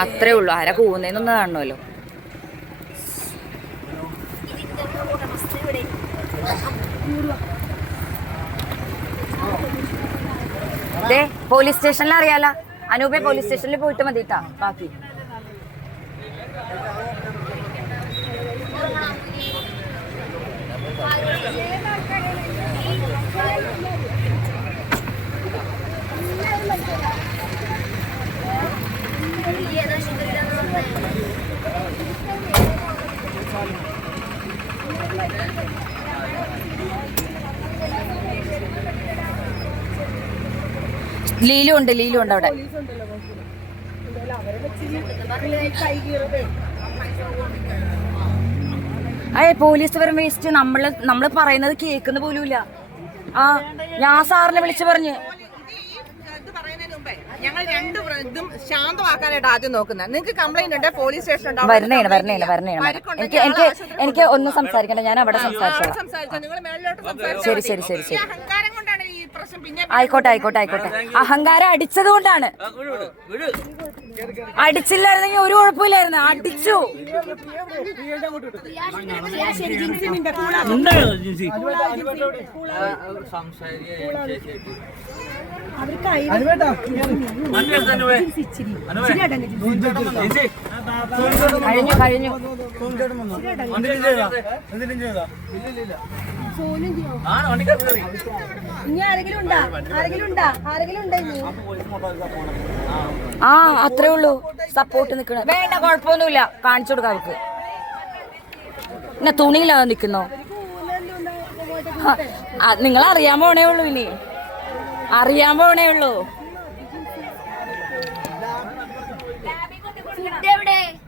അത്രേ ഉള്ളൂ. ആരാ കൂന്നേന്നൊന്ന് കാണണമല്ലോ. ദേ പോലീസ് സ്റ്റേഷനിൽ അറിയാലോ. അനൂപെ പോലീസ് സ്റ്റേഷനിൽ പോയിട്ട് മതിട്ടാ ബാക്കി. ലീലു ഉണ്ട് അവിടെ. പോലീസ് വരും വേസ്റ്റ്. നമ്മള് പറയുന്നത് കേൾക്കുന്ന പോലുമില്ല. ഞാൻ സാറിനെ വിളിച്ചു പറഞ്ഞു. ഞങ്ങൾ രണ്ട് ഇതും ശാന്തമാക്കാനായിട്ട് ആദ്യം നോക്കുന്നത്. നിങ്ങൾക്ക് കംപ്ലൈന്റ് ഉണ്ട്, പോലീസ് സ്റ്റേഷൻ എനിക്ക് ഒന്നും സംസാരിക്കണ്ട. ഞാൻ അവിടെ സംസാരിച്ചോളാം. ശരി. അഹങ്കാരം കൊണ്ടാണ് ഈ പ്രശ്നം. പിന്നെ ആയിക്കോട്ടെ. അഹങ്കാരം അടിച്ചത് കൊണ്ടാണ്. അടിച്ചില്ലായിരുന്നെങ്കിൽ ഒരു കുഴപ്പമില്ലായിരുന്നു. അടിച്ചു. കഴിഞ്ഞു. അത്രേ ഉള്ളൂ. സപ്പോർട്ട് നിക്കണ വേണ്ട, കുഴപ്പമൊന്നുമില്ല. കാണിച്ചു കൊടുക്കാം അവർക്ക്. പിന്നെ തുണിയില്ലാതെ നിക്കുന്നോ? നിങ്ങൾ അറിയാൻ പോണേ ഉള്ളൂ.